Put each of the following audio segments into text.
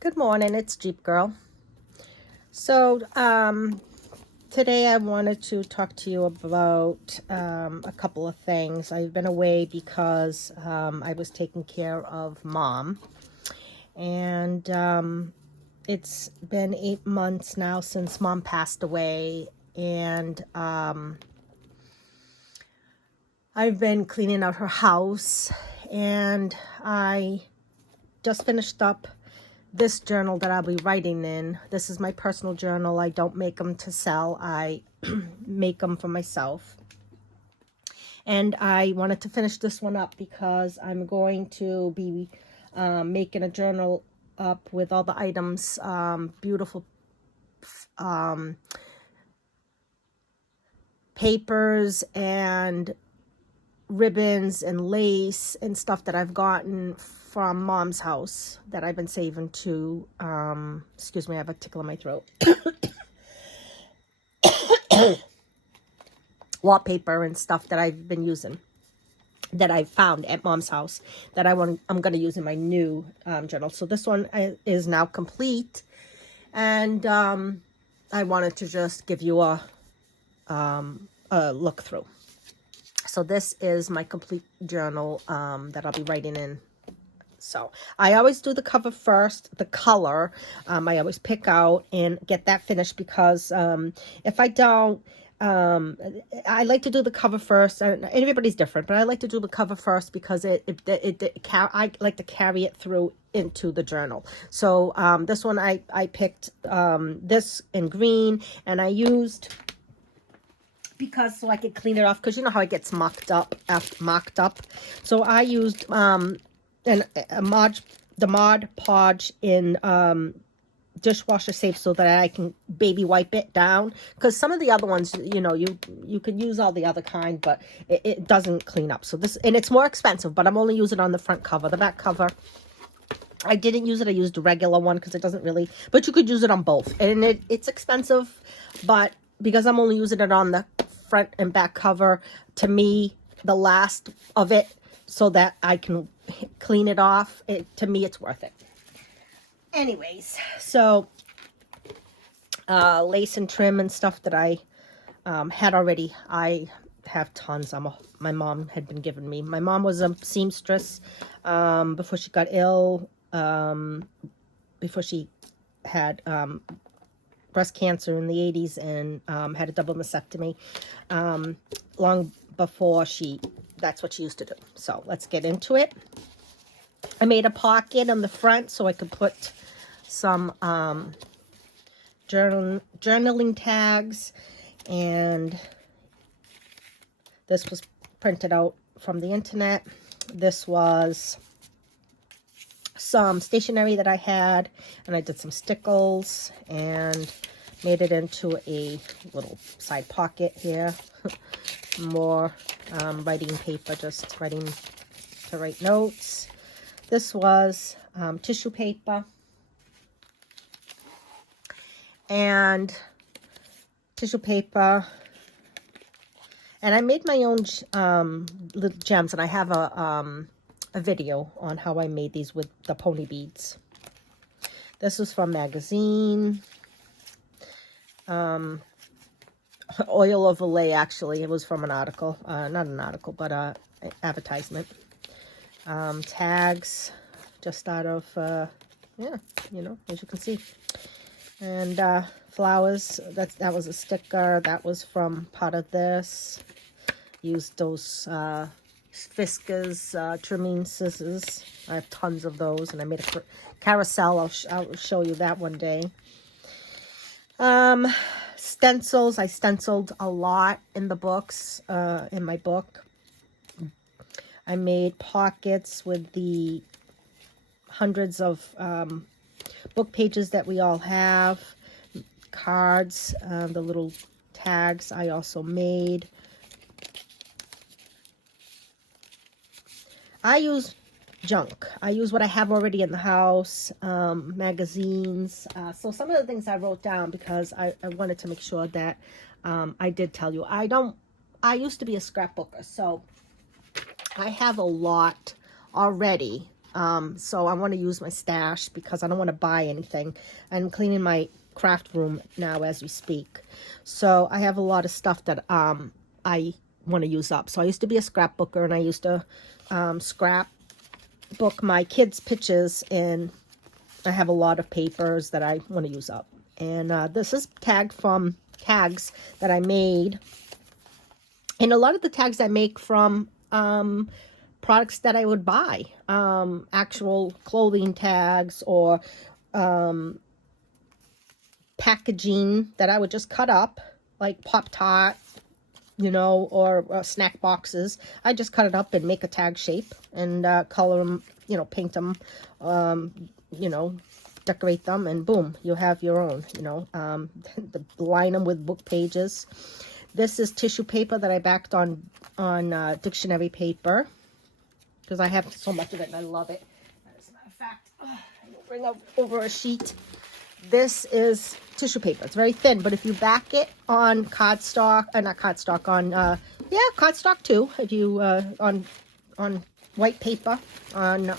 Good morning, it's Jeep Girl. So, today I wanted to talk to you about a couple of things. I've been away because I was taking care of Mom, and it's been 8 months now since Mom passed away, and I've been cleaning out her house, and I just finished up this journal that I'll be writing in. This is my personal journal. I don't make them to sell. I make them for myself. And I wanted to finish this one up because I'm going to be making a journal up with all the items, beautiful papers and ribbons and lace and stuff that I've gotten from Mom's house that I've been saving to, excuse me, I have a tickle in my throat. Wallpaper and stuff that I've been using, that I found at Mom's house, that I'm going to use in my new journal. So this one is now complete, and I wanted to just give you a look through. So this is my complete journal that I'll be writing in. So I always do the cover first, the color. I always pick out and get that finished because if I don't, I like to do the cover first. And everybody's different, but I like to do the cover first because I like to carry it through into the journal. So this one I picked this in green, and I used, because so I could clean it off, because you know how it gets mocked up. So I used the Mod Podge in dishwasher safe, so that I can baby wipe it down, because some of the other ones, you know, you could use all the other kind, but it doesn't clean up. So this, and it's more expensive, but I'm only using it on the front cover. The back cover, I didn't use it. I used a regular one because it doesn't really, but you could use it on both, and it's expensive, but because I'm only using it on the front and back cover, to me, the last of it, so that I can clean it off, to me, it's worth it. Anyways, so lace and trim and stuff that I had already. I have tons. My mom had been giving me. My mom was a seamstress before she got ill, before she had breast cancer in the 80s, and had a double mastectomy long before that's what she used to do. So let's get into it. I made a pocket on the front so I could put some journaling tags, and this was printed out from the internet. This was some stationery that I had, and I did some stickles and made it into a little side pocket here. More writing paper, just writing to write notes. This was tissue paper and and I made my own little gems, and I have a video on how I made these with the pony beads. This was from magazine. Oil of Olay, actually. It was from an article. Not an article, but an advertisement. Tags, just out of, yeah, you know, as you can see. And flowers, that was a sticker. That was from part of this. Used those Fiskars trimming scissors. I have tons of those, and I made a carousel. I'll show you that one day. Stencils. I stenciled a lot in the books, in my book. I made pockets with the hundreds of book pages that we all have. Cards, the little tags I also made. I use junk. I use what I have already in the house, magazines. So some of the things I wrote down because I wanted to make sure that I did tell you. I used to be a scrapbooker, so I have a lot already So I want to use my stash because I don't want to buy anything. I'm cleaning my craft room now as we speak. So I have a lot of stuff that I want to use up. So I used to be a scrapbooker, and I used to scrapbook my kids' pictures, and I have a lot of papers that I want to use up. And this is tags that I made. And a lot of the tags I make from products that I would buy. Actual clothing tags, or packaging that I would just cut up, like Pop-Tart, you know, or snack boxes. I just cut it up and make a tag shape and color them, you know, paint them, you know, decorate them, and boom, you have your own, you know, line them with book pages. This is tissue paper that I backed on dictionary paper because I have so much of it and I love it. As a matter of fact, I will bring over a sheet. This is tissue paper. It's very thin, but if you back it on cardstock, not cardstock, on cardstock too. If you on white paper, on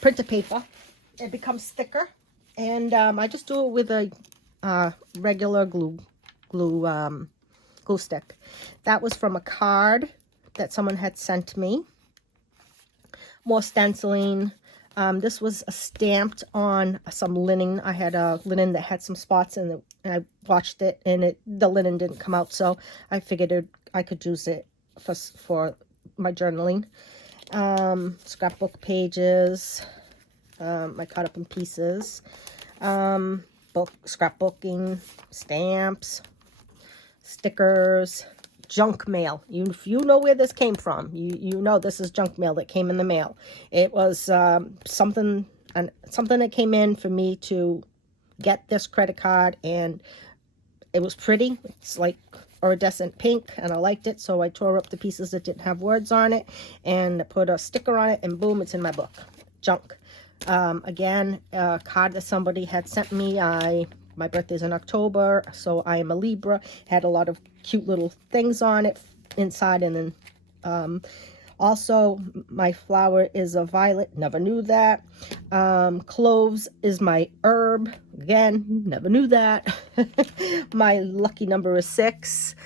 printed paper, it becomes thicker. And I just do it with a regular glue stick. That was from a card that someone had sent me. More stenciling. This was stamped on some linen. I had a linen that had some spots in it, and I washed it, and the linen didn't come out, so I figured I could use it for my journaling. Scrapbook pages. I cut up in pieces. Scrapbooking, stamps, stickers, junk mail. If you know where this came from, you know this is junk mail that came in the mail. It was something that came in for me to get this credit card, and it was pretty. It's like iridescent pink, and I liked it, so I tore up the pieces that didn't have words on it and put a sticker on it, and boom, it's in my book. Junk. Again, a card that somebody had sent me. My birthday's in October, so I am a Libra. Had a lot of cute little things on it inside, and then also my flower is a violet. Never knew that. Cloves is my herb. Again, never knew that. My lucky number is 6,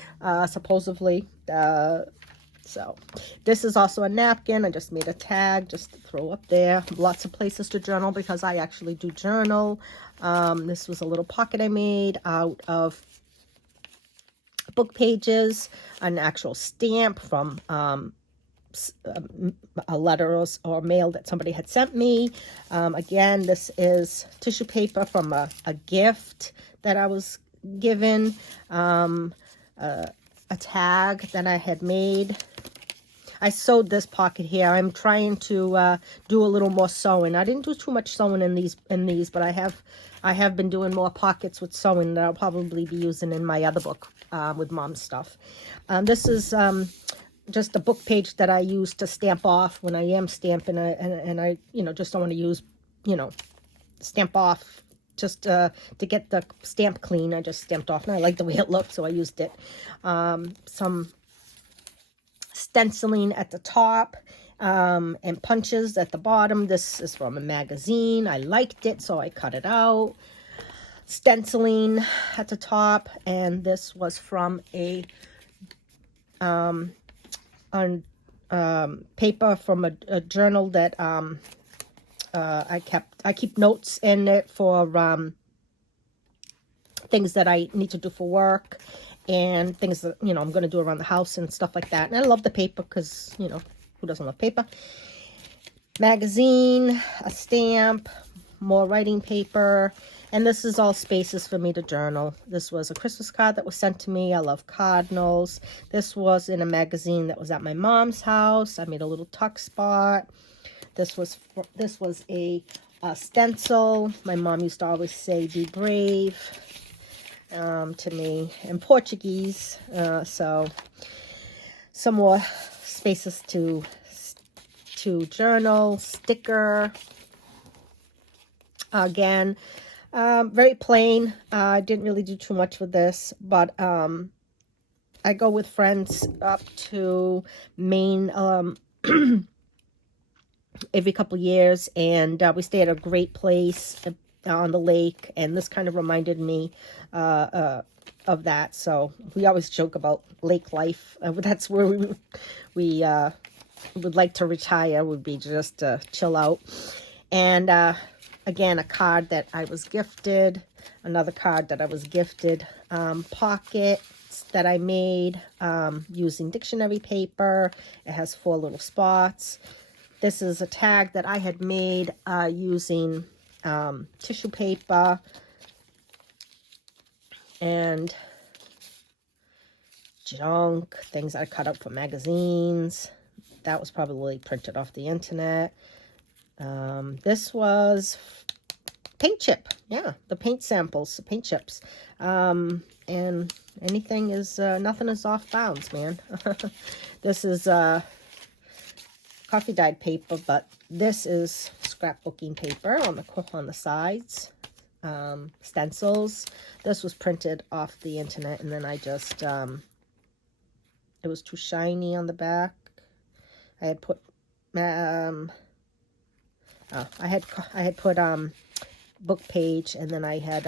supposedly. So this is also a napkin. I just made a tag just to throw up there. Lots of places to journal because I actually do journal. This was a little pocket I made out of book pages, an actual stamp from a letter or mail that somebody had sent me. Again, this is tissue paper from a gift that I was given. A tag that I had made. I sewed this pocket here. I'm trying to do a little more sewing. I didn't do too much sewing in these, but I have been doing more pockets with sewing that I'll probably be using in my other book with Mom's stuff. This is just a book page that I use to stamp off when I am stamping, and I just don't want to use, stamp off just to get the stamp clean. I just stamped off, and I like the way it looked, so I used it. Some stenciling at the top, and punches at the bottom. This is from a magazine. I liked it, so I cut it out. Stenciling at the top, and this was from a paper from a journal that I keep notes in it for things that I need to do for work, and things that, I'm going to do around the house and stuff like that. And I love the paper because, who doesn't love paper? Magazine, a stamp, more writing paper. And this is all spaces for me to journal. This was a Christmas card that was sent to me. I love cardinals. This was in a magazine that was at my mom's house. I made a little tuck spot. This was a stencil. My mom used to always say, "Be brave," to me in Portuguese. So some more spaces to journal. Sticker. Again, very plain. I didn't really do too much with this, but I go with friends up to Maine every couple years, and we stay at a great place on the lake, and this kind of reminded me of that. So we always joke about lake life. That's where we would like to retire, would be just to chill out. And again, a card that I was gifted, another card that I was gifted, pockets that I made using dictionary paper. It has 4 little spots. This is a tag that I had made using tissue paper and junk, things I cut up from magazines. That was probably printed off the internet. This was paint chip. Yeah, the paint samples, the paint chips. And anything is, nothing is off bounds, man. This is coffee dyed paper, but this is scrapbooking paper on the sides. Stencils. This was printed off the internet, and then I just, it was too shiny on the back. I had put, I had put book page, and then I had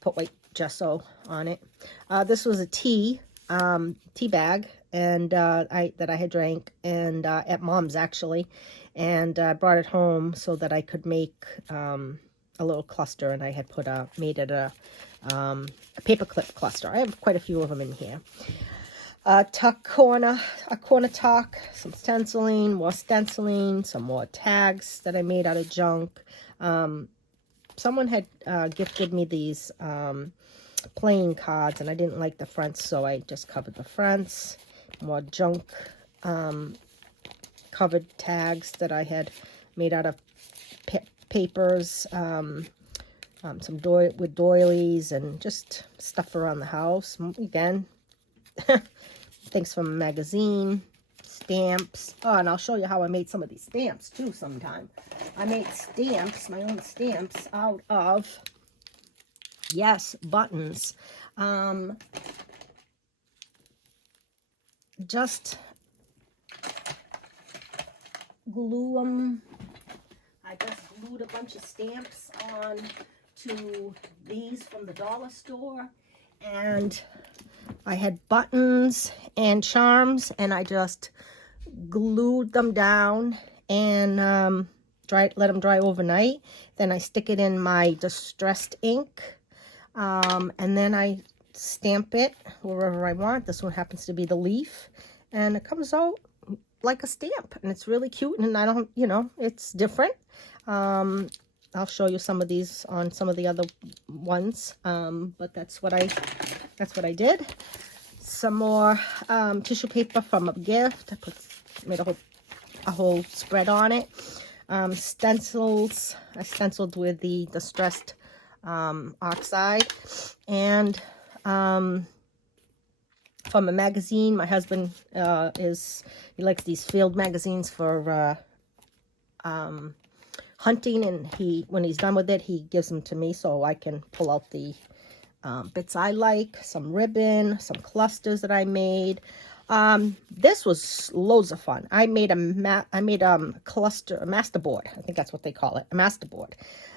put white gesso on it. This was a tea bag, and that I had drank, and at Mom's actually, and I brought it home so that I could make a little cluster, and I had made it a paperclip cluster. I have quite a few of them in here. A corner tuck, some stenciling, more stenciling, some more tags that I made out of junk. Someone had gifted me these playing cards, and I didn't like the fronts, so I just covered the fronts. More junk covered tags that I had made out of papers, some with doilies, and just stuff around the house. Again, things from a magazine, stamps. Oh, and I'll show you how I made some of these stamps too sometime. I made stamps, my own stamps, out of, yes, buttons. Just glue them. I just glued a bunch of stamps on to these from the dollar store, and I had buttons and charms, and I just glued them down and let them dry overnight. Then I stick it in my distressed ink, and then I stamp it wherever I want. This one happens to be the leaf, and it comes out like a stamp, and it's really cute, and I don't, it's different. I'll show you some of these on some of the other ones, but that's what I did. Some more tissue paper from a gift. I made a whole spread on it. Stencils. I stenciled with the distressed oxide, and from a magazine. My husband he likes these field magazines for hunting, and when he's done with it, he gives them to me so I can pull out the bits I like. Some ribbon, some clusters that I made. This was loads of fun. I made a cluster, a master board. I think that's what they call it, a master board.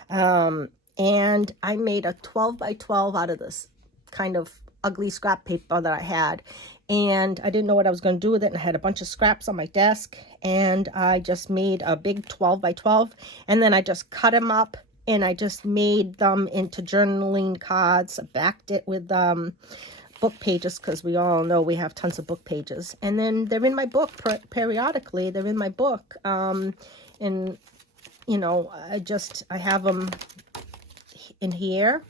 And I made a 12 by 12 out of this kind of ugly scrap paper that I had, and I didn't know what I was going to do with it, and I had a bunch of scraps on my desk, and I just made a big 12 by 12, and then I just cut them up, and I just made them into journaling cards. I backed it with book pages, because we all know we have tons of book pages, and then they're in my book periodically. They're in my book, and I have them in here,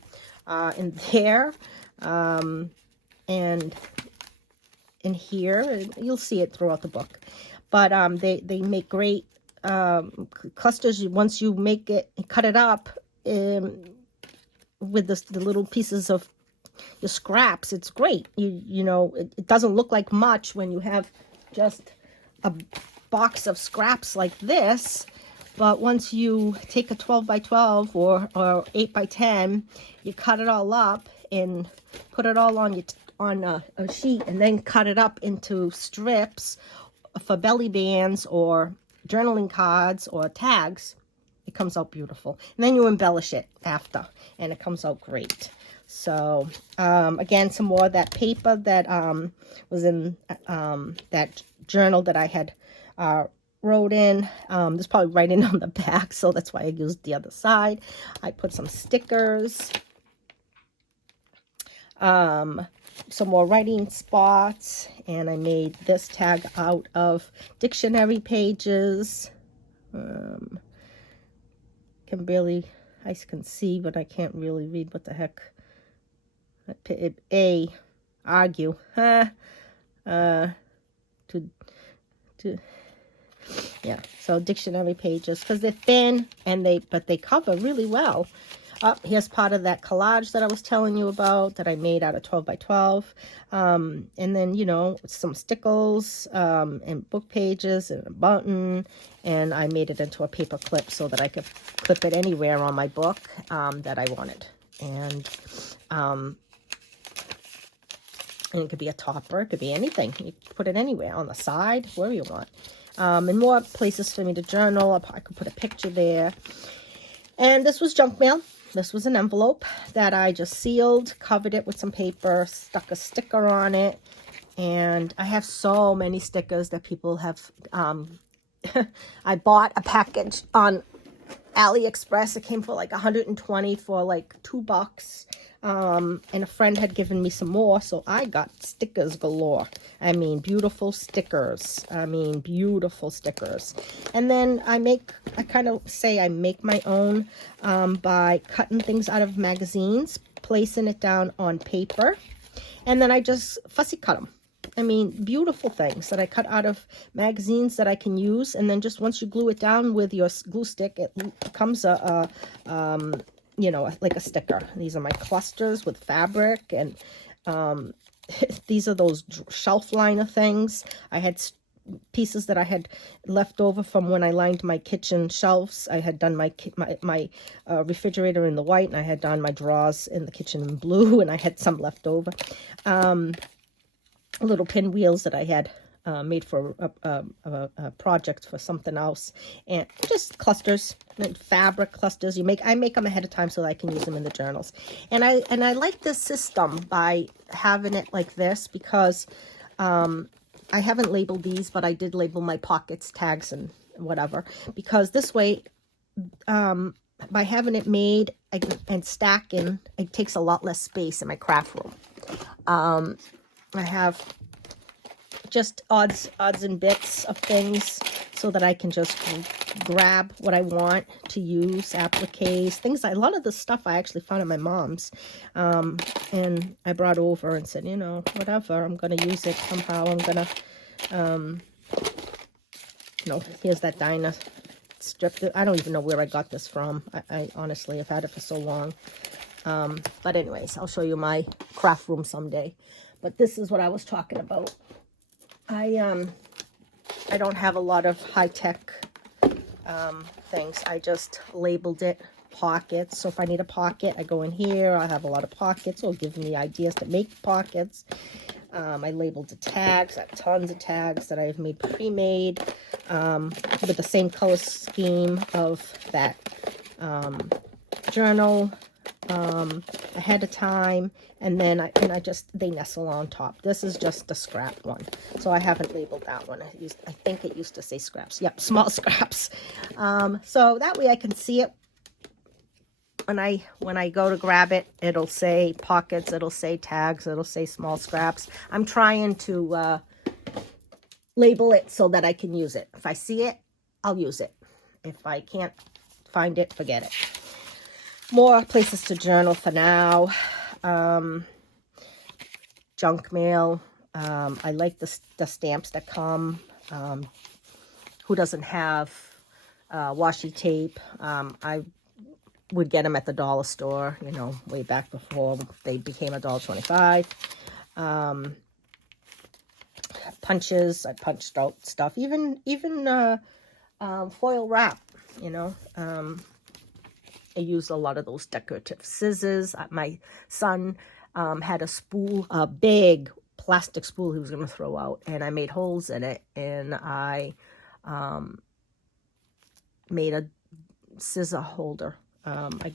in there, and in here. You'll see it throughout the book, but they make great clusters. Once you make it, cut it up with the little pieces of the scraps, it's great. It doesn't look like much when you have just a box of scraps like this, but once you take a 12 by 12 or 8 by 10, you cut it all up and put it all on a sheet, and then cut it up into strips for belly bands or journaling cards or tags, it comes out beautiful. And then you embellish it after, and it comes out great. So, again, some more of that paper that was in that journal that I had wrote in. There's probably writing on the back, so that's why I used the other side. I put some stickers. Some more writing spots, and I made this tag out of dictionary pages. Can barely, I can see, but I can't really read what the heck. Argue. Yeah, so dictionary pages, because they're thin and but they cover really well. Here's part of that collage that I was telling you about that I made out of 12 by 12. And then, you know, some stickles and book pages and a button. And I made it into a paper clip so that I could clip it anywhere on my book that I wanted. And it could be a topper. It could be anything. You put it anywhere, on the side, wherever you want. And more places for me to journal. I could put a picture there. And this was junk mail. This was an envelope that I just sealed, covered it with some paper, stuck a sticker on it. And I have so many stickers that people have. I bought a package on AliExpress. It came for like 120 for like $2. And a friend had given me some more, so I got stickers galore. I mean, beautiful stickers. Beautiful stickers. And then I kind of say I make my own by cutting things out of magazines, placing it down on paper, and then I just fussy cut them. Beautiful things that I cut out of magazines that I can use, and then just once you glue it down with your glue stick, it becomes you know, like a sticker. These are my clusters with fabric, and these are those shelf liner things. I had pieces that I had left over from when I lined my kitchen shelves. I had done my refrigerator in the white, and I had done my drawers in the kitchen in blue, and I had some left over. Little pinwheels that I had made for a project for something else, and just clusters, and fabric clusters. I make them ahead of time so that I can use them in the journals. And I like this system by having it like this, because I haven't labeled these, but I did label my pockets, tags, and whatever, because this way, by having it made and stacking, it takes a lot less space in my craft room. I have just odds and bits of things so that I can just grab what I want to use, appliques, things. A lot of the stuff I actually found at my mom's, and I brought over and said, you know, whatever, I'm going to use it somehow. I'm going to, you know, here's that Dinah strip. I don't even know where I got this from. I honestly have had it for so long. But anyways, I'll show you my craft room someday. But this is what I was talking about. I don't have a lot of high-tech things. I just labeled it pockets. So if I need a pocket, I go in here. I have a lot of pockets. It'll give me ideas to make pockets. I labeled the tags. I have tons of tags that I've made pre-made with the same color scheme of that journal ahead of time, and then they nestle on top. This is just a scrap one, so I haven't labeled that one. I think it used to say scraps. Yep, small scraps. So that way I can see it when I go to grab it. It'll say pockets, it'll say tags, it'll say small scraps. I'm trying to label it so that I can use it. If I see it, I'll use it. If I can't find it, forget it. More places to journal for now. Junk mail. I like the stamps that come. Who doesn't have washi tape? I would get them at the dollar store, you know, way back before they became $1.25. Punches. I punched out stuff. Even foil wrap, you know. I used a lot of those decorative scissors. My son had a spool, a big plastic spool he was going to throw out, and I made holes in it, and I made a scissor holder. I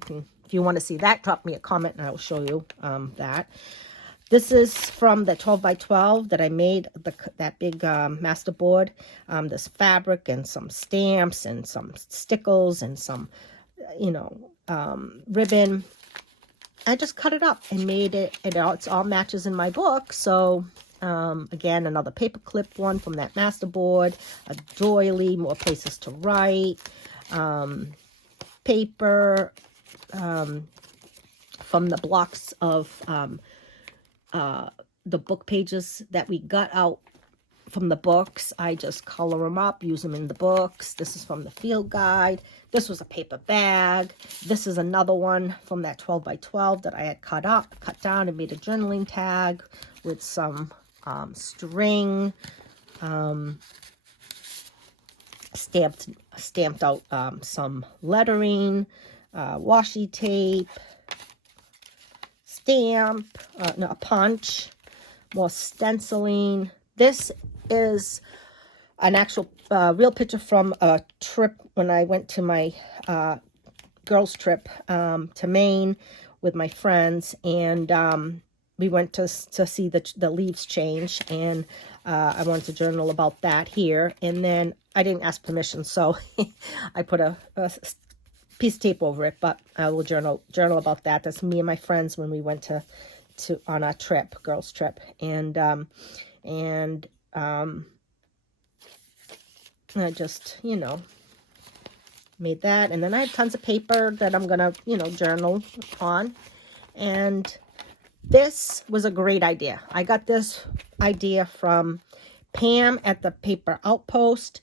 can, if you want to see that, drop me a comment and I will show you that. This is from the 12 by 12 that I made, that big master board. There's fabric and some stamps and some stickles and some, you know, ribbon. I just cut it up and made it, and it's all matches in my book. So again, another paper clip one from that master board, a doily, more places to write, paper, from the blocks of the book pages that we got out from the books. I just color them up, use them in the books. This is from the field guide. This was a paper bag. This is another one from that 12 by 12 that I had cut down and made a journaling tag with some string, stamped out some lettering, washi tape, stamp, no, a punch, more stenciling. This is an actual real picture from a trip when I went to my girls trip to Maine with my friends, and we went to see the leaves change, and I wanted to journal about that here. And then I didn't ask permission, so I put a piece of tape over it, but I will journal about that. That's me and my friends when we went to on a trip, girls trip, and I just, you know, made that. And then I have tons of paper that I'm gonna, you know, journal on. And this was a great idea. I got this idea from Pam at the Paper Outpost.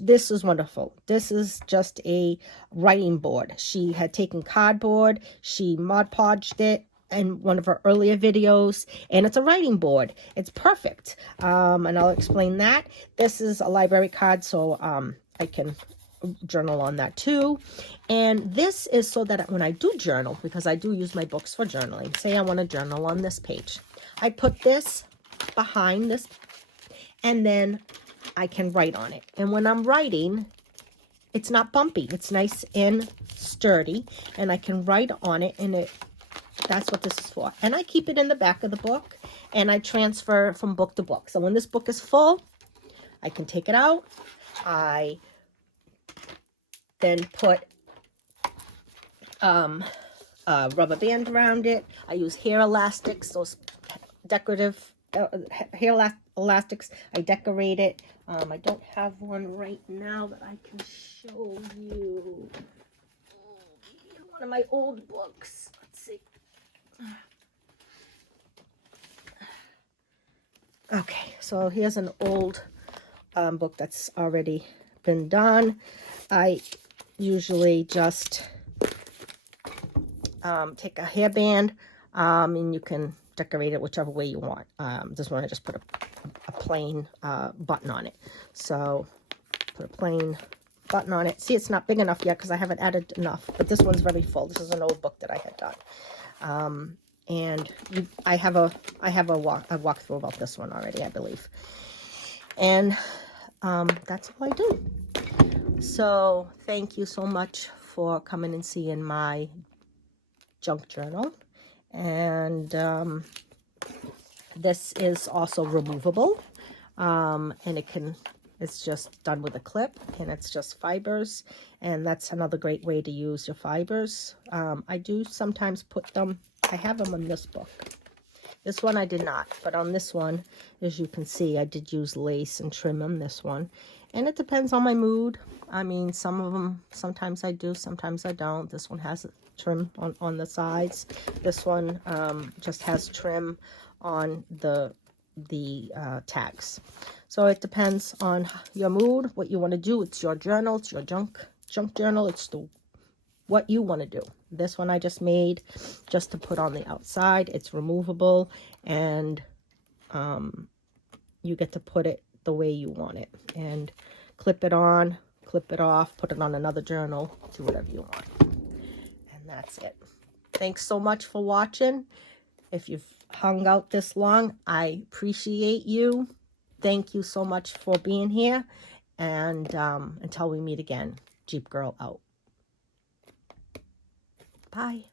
This is wonderful. This is just a writing board. She had taken cardboard, she Mod Podged it in one of her earlier videos, and it's a writing board. It's perfect. And I'll explain that. This is a library card, so I can journal on that too. And this is so that when I do journal, because I do use my books for journaling, say I want to journal on this page, I put this behind this, and then I can write on it. And when I'm writing, it's not bumpy. It's nice and sturdy, and I can write on it, and that's what this is for. And I keep it in the back of the book, and I transfer from book to book. So when this book is full, I can take it out. I then put a rubber band around it. I use hair elastics, those decorative hair elastics. I decorate it. I don't have one right now that I can show you. One of my old books. Let's see. Okay, so here's an old book that's already been done. I usually just take a hairband, and you can decorate it whichever way you want. This one I just put a plain button on it. So put a plain button on it. See, it's not big enough yet because I haven't added enough, but this one's very full. This is an old book that I had done. And I have a walkthrough about this one already, I believe. And that's all I do. So thank you so much for coming and seeing my junk journal. And this is also removable, and it's just done with a clip, and it's just fibers, and that's another great way to use your fibers. I do sometimes put them, I have them in this book. This one I did not, but on this one, as you can see, I did use lace and trim on this one. And it depends on my mood. I mean, some of them, sometimes I do, sometimes I don't. This one has trim on the sides. This one just has trim on the tags. So it depends on your mood, what you want to do. It's your journal, it's your junk journal. It's what you want to do. This one I just made just to put on the outside. It's removable, and you get to put it the way you want it, and clip it on, clip it off, put it on another journal, do whatever you want. And that's it. Thanks so much for watching. If you've hung out this long, I appreciate you. Thank you so much for being here, And until we meet again, Jeep Girl out. Bye.